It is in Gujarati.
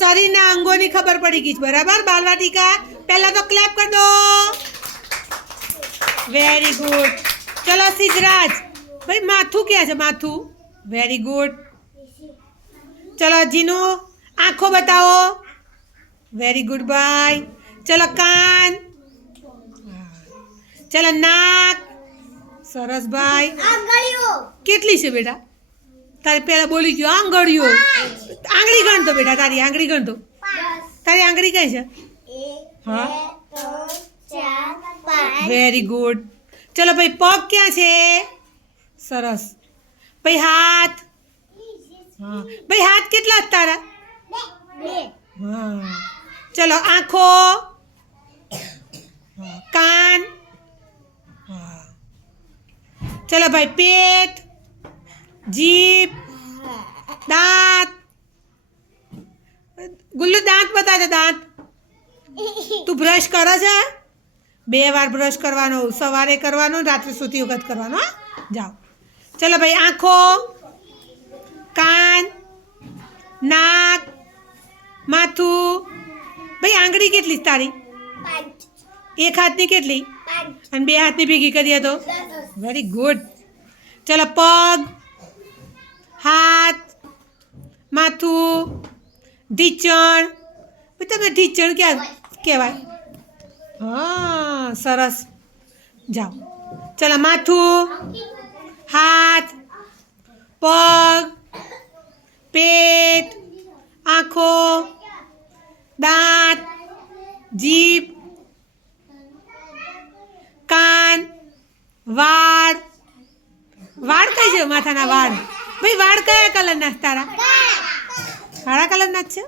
શરીરના અંગોની ખબર પડી ગઈ છે, બરાબર? બાલવાટિકા પહેલા તો ક્લેપ કરી દો. Very good. ચલો સિદ્ધરાજ ભાઈ, માથું ક્યાં છે? માથું. Very good. ચલો જીનુ, આંખો બતાવો. વેરી ગુડ ભાઈ. ચલો કાન. ચલો નાક. સરસ ભાઈ. કેટલી છે બેટા? તારે પહેલા બોલી ગયો આંગળીઓ. આંગળી ગણતો બેટા, તારી આંગળી ગણતો. તારી આંગળી કઈ છે? હા, વેરી ગુડ. ચલો ભાઈ, પગ ક્યાં છે? સરસ. ભાઈ હાથ. હા ભાઈ, હાથ કેટલા છે તારા? હા. ચલો આંખો. કાન. હા. ચલો ભાઈ, પેટ, જીભ, દાંત. ગુલ્લુ દાંત બતાવે. દાંત. તું બ્રશ કરે છે? 2 વાર બ્રશ કરવાનો, સવારે કરવાનો, રાત્રે સૂતી વખત કરવાનો. હા, જાઓ. ચલો ભાઈ, આંખો, કાન, નાક, માથું. ભાઈ આંગળી કેટલી તારી? 1 હાથની કેટલી? અને 2 હાથની ભેગી કરીએ તો? Very good. ચલો પગ, હાથ, માથું, ઢીંચણ. તમે ઢીંચણ ક્યાં કહેવાય? હા, સરસ. જાઓ. ચલો માથું, હાથ, પગ, પેટ, આંખો, દાંત, જીભ, કાન, વાળ. વાળ કઈ છે? માથાના વાળ. ભાઈ વાળ કયા કલરના છે તારા? કાળા કલરના જ છે.